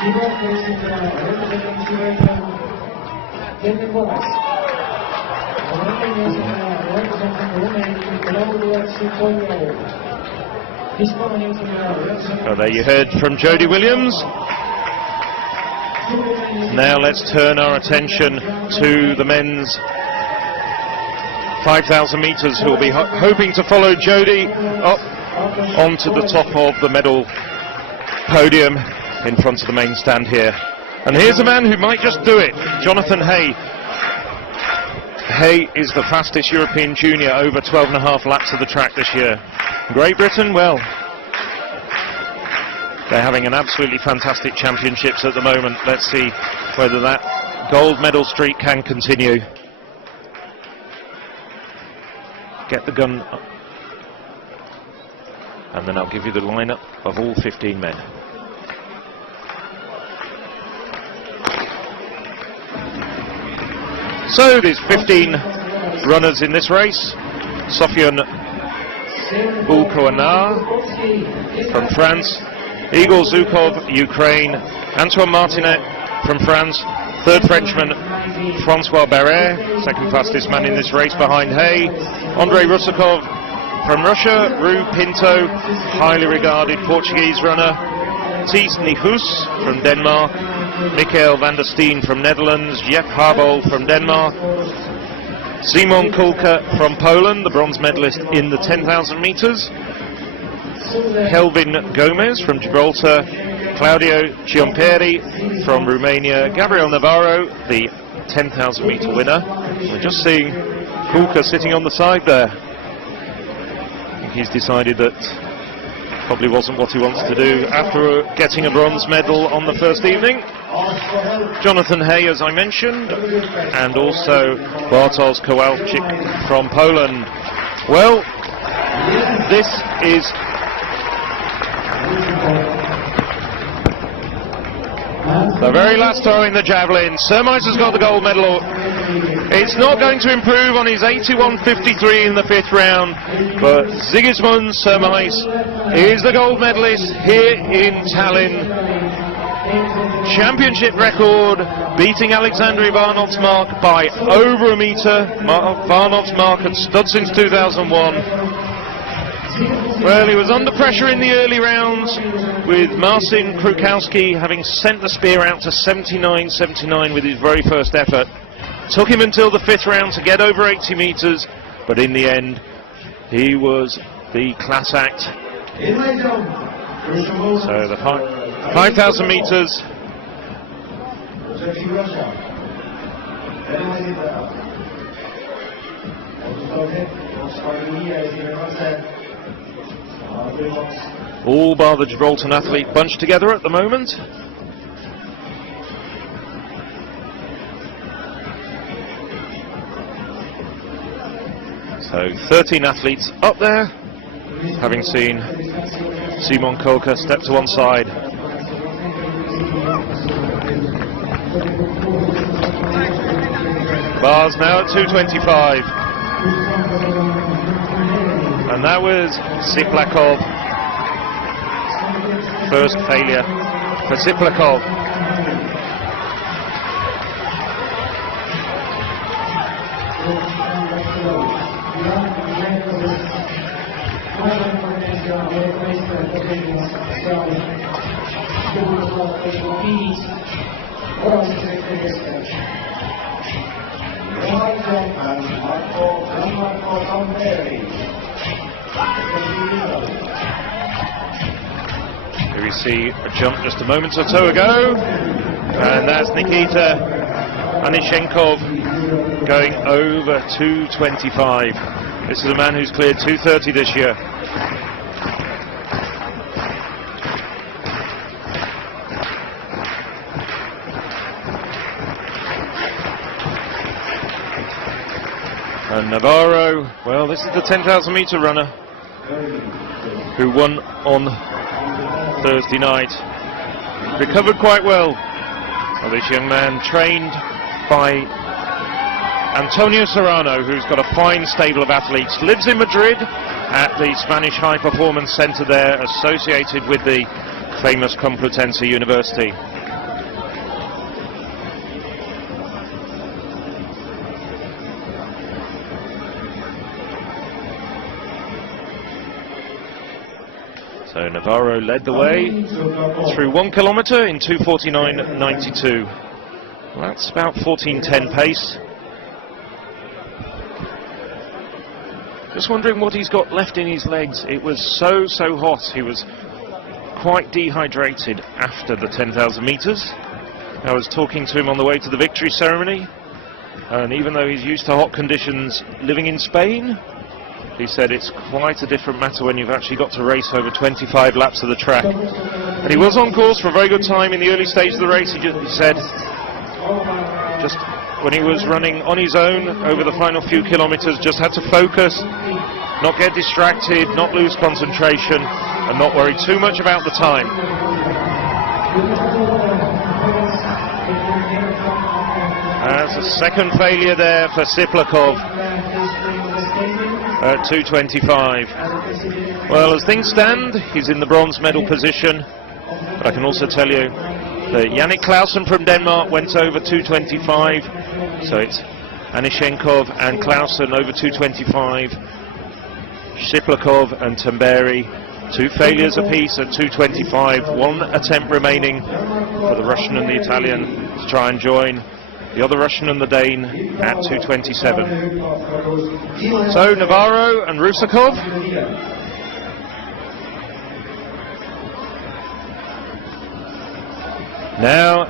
Well, there you heard from Jody Williams. Now let's turn our attention to the men's 5,000 metres, who will be hoping to follow Jody up onto the top of the medal podium in front of the main stand here. And here's a man who might just do it, Jonathan Hay. Hay is the fastest European junior, over 12.5 laps of the track this year. Great Britain, well, they're having an absolutely fantastic championships at the moment. Let's see whether that gold medal streak can continue. Get the gun up, and then I'll give you the lineup of all 15 men. So there's 15 runners in this race. Sofiane Boulkouana from France, Igor Zhukov, Ukraine, Antoine Martinet from France, third Frenchman Francois Barrère, second fastest man in this race behind Hay, Andrei Rusakov from Russia, Rue Pinto, highly regarded Portuguese runner, Thies Nijhuis from Denmark, Michael van der Steen from Netherlands, Jeff Harbold from Denmark, Simon Kulka from Poland, the bronze medalist in the 10,000 metres, Kelvin Gomez from Gibraltar, Claudio Ciamperi from Romania, Gabriel Navarro, the 10,000 metre winner. We're just seeing Kulka sitting on the side there. He's decided that probably wasn't what he wants to do after getting a bronze medal on the first evening. Jonathan Hay, as I mentioned, and also Bartosz Kowalczyk from Poland. Well, this is the very last throw in the javelin. Surmise has got the gold medal. It's not going to improve on his 81.53 in the fifth round, but Sigismund Surmise is the gold medalist here in Tallinn. Championship record, beating Alexander Ivanov's mark by over a metre. Ivanov's mark had stood since 2001. Well, he was under pressure in the early rounds, with Marcin Krukowski having sent the spear out to 79.79 with his very first effort. Took him until the fifth round to get over 80 metres, but in the end, he was the class act. So the 5,000 metres. All bar the Gibraltar athlete bunched together at the moment. So 13 athletes up there, having seen Simon Kulka step to one side. Bars now at 2:25. And that was Siplakov. First failure for Siplakov. Here we see a jump just a moment or so ago, and that's Nikita Anishenkov going over 2:25. This is a man who's cleared 2:30 this year. And Navarro, well, this is the 10,000 metre runner who won on Thursday night. Recovered quite well. Well, this young man trained by Antonio Serrano, who's got a fine stable of athletes. Lives in Madrid at the Spanish High Performance Centre there, associated with the famous Complutense University. So Navarro led the way through 1 kilometre in 2:49.92. Well, that's about 14:10 pace. Just wondering what he's got left in his legs. It was so hot. He was quite dehydrated after the 10,000 metres. I was talking to him on the way to the victory ceremony, and even though he's used to hot conditions living in Spain, he said it's quite a different matter when you've actually got to race over 25 laps of the track. And he was on course for a very good time in the early stage of the race. He said just when he was running on his own over the final few kilometres, just had to focus, not get distracted, not lose concentration, and not worry too much about the time. That's a second failure there for Siplakov at 2:25. Well, as things stand, he's in the bronze medal position, but I can also tell you that Yannick Clausen from Denmark went over 2:25, so it's Anishenkov and Clausen over 2:25, Siplakov and Tamberi, 2 failures apiece at 2:25, 1 attempt remaining for the Russian and the Italian to try and join the other Russian and the Dane at 2:27. So Navarro and Rusakov. Now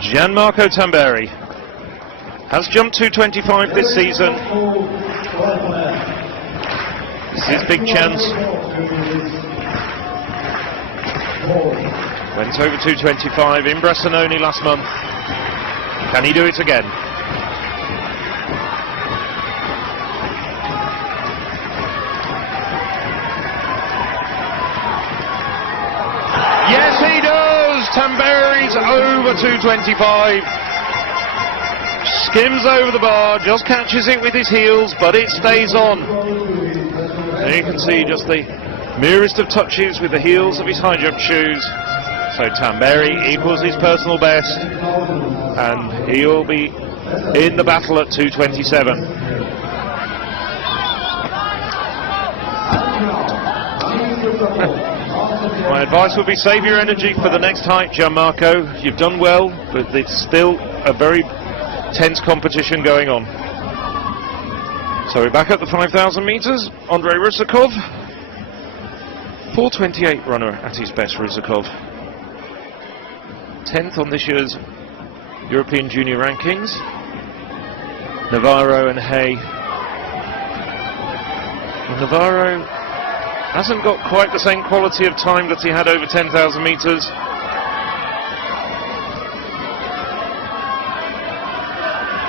Gianmarco Tamberi has jumped 2:25 this season. This is his big chance. Went over 2:25 in Bressanone last month. Can he do it again? Yes, he does! Tamberi's over 2:25. Skims over the bar, just catches it with his heels, but it stays on. And you can see just the merest of touches with the heels of his high jump shoes. So Tamberi equals his personal best, and he'll be in the battle at 2:27. My advice would be save your energy for the next height, Gianmarco. You've done well, but it's still a very tense competition going on. So we're back at the 5,000 metres. Andrei Rusakov, 4:28 runner at his best, Rusakov. 10th on this year's European Junior rankings. Navarro and Hay. Well, Navarro hasn't got quite the same quality of time that he had over 10,000 metres.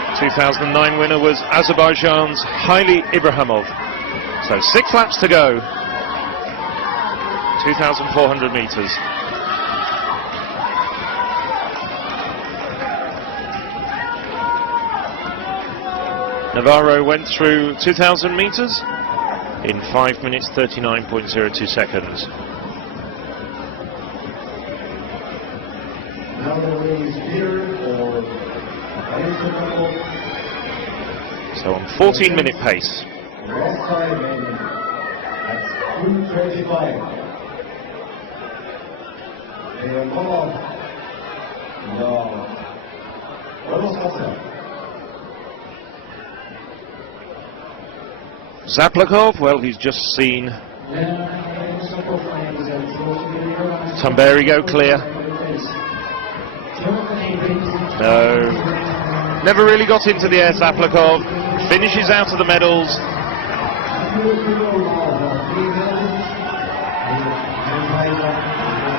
The 2009 winner was Azerbaijan's Haili Ibrahimov. So 6 laps to go. 2,400 metres. Navarro went through 2,000 metres in 5 minutes 39.02 seconds. So on 14-minute pace. Zaplakov, well, he's just seen Tamberi go clear. No, never really got into the air, Zaplakov. Finishes out of the medals.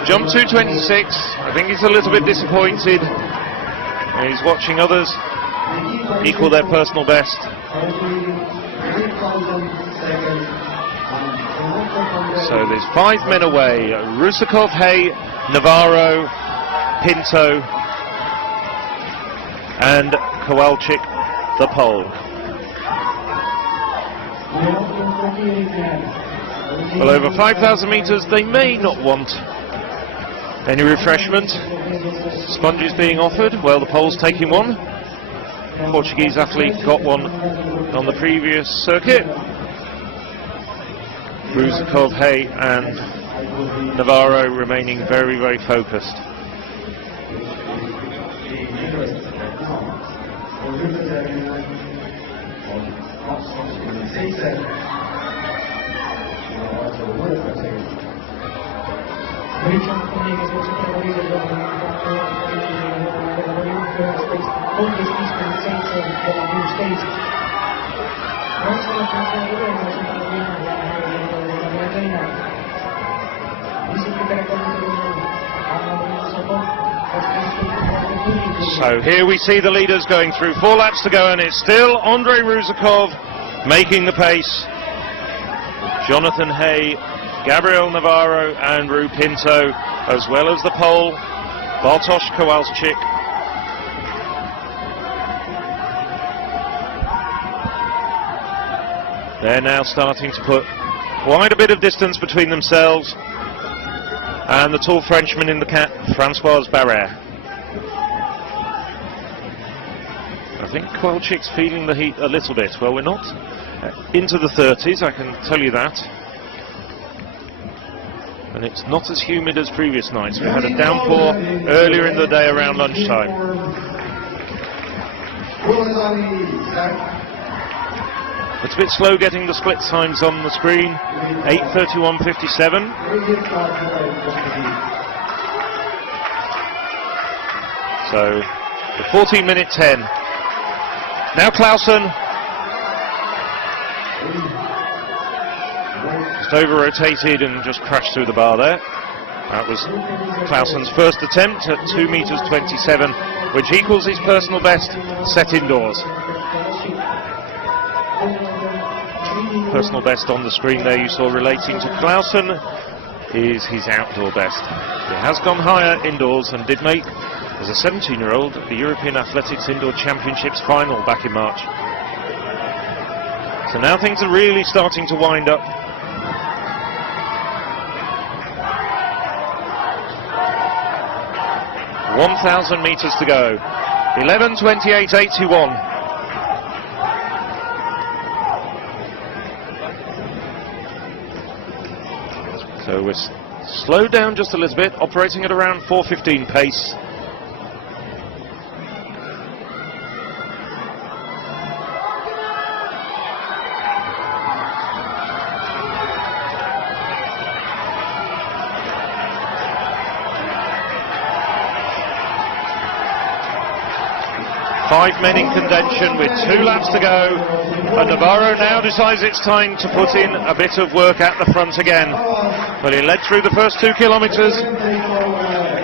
Jump 2:26. I think he's a little bit disappointed. He's watching others equal their personal best. So there's 5 men away. Rusakov, Hay, Navarro, Pinto and Kowalczyk, the pole. Well, over 5,000 metres, they may not want any refreshment. Sponges being offered. Well, the pole's taking one. Portuguese athlete got one on the previous circuit. Ruzakov, Hay and Navarro remaining very, very focused. So here we see the leaders going through, 4 laps to go, and it's still Andrei Ruzakov making the pace. Jonathan Hay, Gabriel Navarro and Rui Pinto, as well as the Pole, Bartosz Kowalczyk. They're now starting to put quite a bit of distance between themselves and the tall Frenchman in the cap, Francois Barrère. I think Kowalczyk's feeling the heat a little bit. Well, we're not into the 30s, I can tell you that. And it's not as humid as previous nights. We had a downpour earlier in the day around lunchtime. It's a bit slow getting the split times on the screen. 8:31.57. So, the 14-minute 10. Now Clausen. Just over-rotated and just crashed through the bar there. That was Clausen's first attempt at 2 meters 27, which equals his personal best set indoors. Personal best on the screen there you saw relating to Clausen is his outdoor best. He has gone higher indoors and did make, as a 17-year-old, the European Athletics Indoor Championships final back in March. So now things are really starting to wind up. .1,000 meters to go. 11:28.81. So we're slowed down just a little bit, operating at around 4:15 pace. Five men in contention with 2 laps to go, and Navarro now decides it's time to put in a bit of work at the front again. But he led through the first 2 kilometers.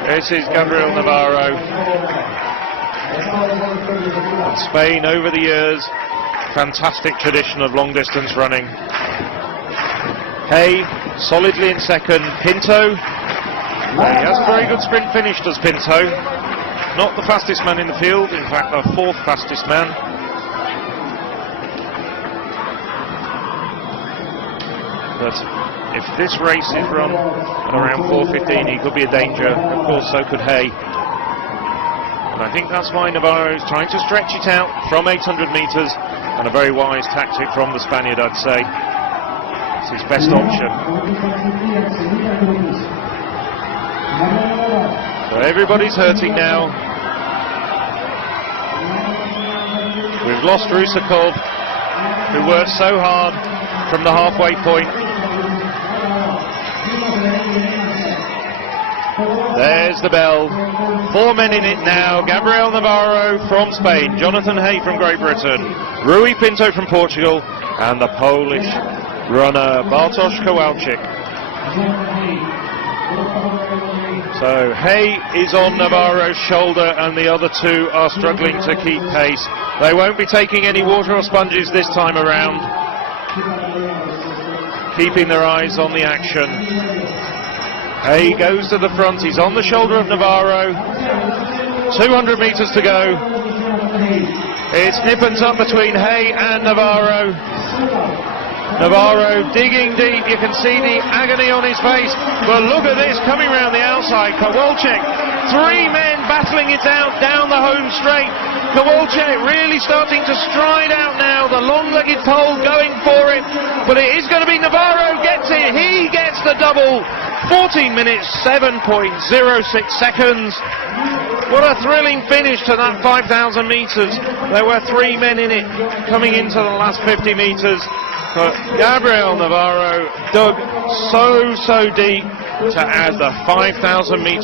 This is Gabriel Navarro. And Spain over the years, fantastic tradition of long distance running. Hay solidly in second. Pinto, he has a very good sprint finish, does Pinto. Not the fastest man in the field, in fact the 4th fastest man. But if this race is run at around 4:15, he could be a danger. Of course, so could Hay. And I think that's why Navarro is trying to stretch it out from 800 metres, and a very wise tactic from the Spaniard, I'd say. It's his best option. So everybody's hurting now. We've lost Ruzakov, who worked so hard from the halfway point. There's the bell. 4 men in it now. Gabriel Navarro from Spain, Jonathan Hay from Great Britain, Rui Pinto from Portugal, and the Polish runner Bartosz Kowalczyk. So Hay is on Navarro's shoulder and the other 2 are struggling to keep pace. They won't be taking any water or sponges this time around, keeping their eyes on the action. Hay goes to the front, he's on the shoulder of Navarro. 200 metres to go. It's nip and tuck between Hay and Navarro. Navarro digging deep, you can see the agony on his face, but look at this coming round the outside. Kowalczyk, 3 men battling it out down the home straight. Kowalczyk really starting to stride out now, the long-legged Pole going for it, but it is going to be Navarro gets it. double, 14 minutes, 7.06 seconds. What a thrilling finish to that 5,000 metres. There were 3 men in it coming into the last 50 metres. But Gabriel Navarro dug so deep to add the 5,000 metres.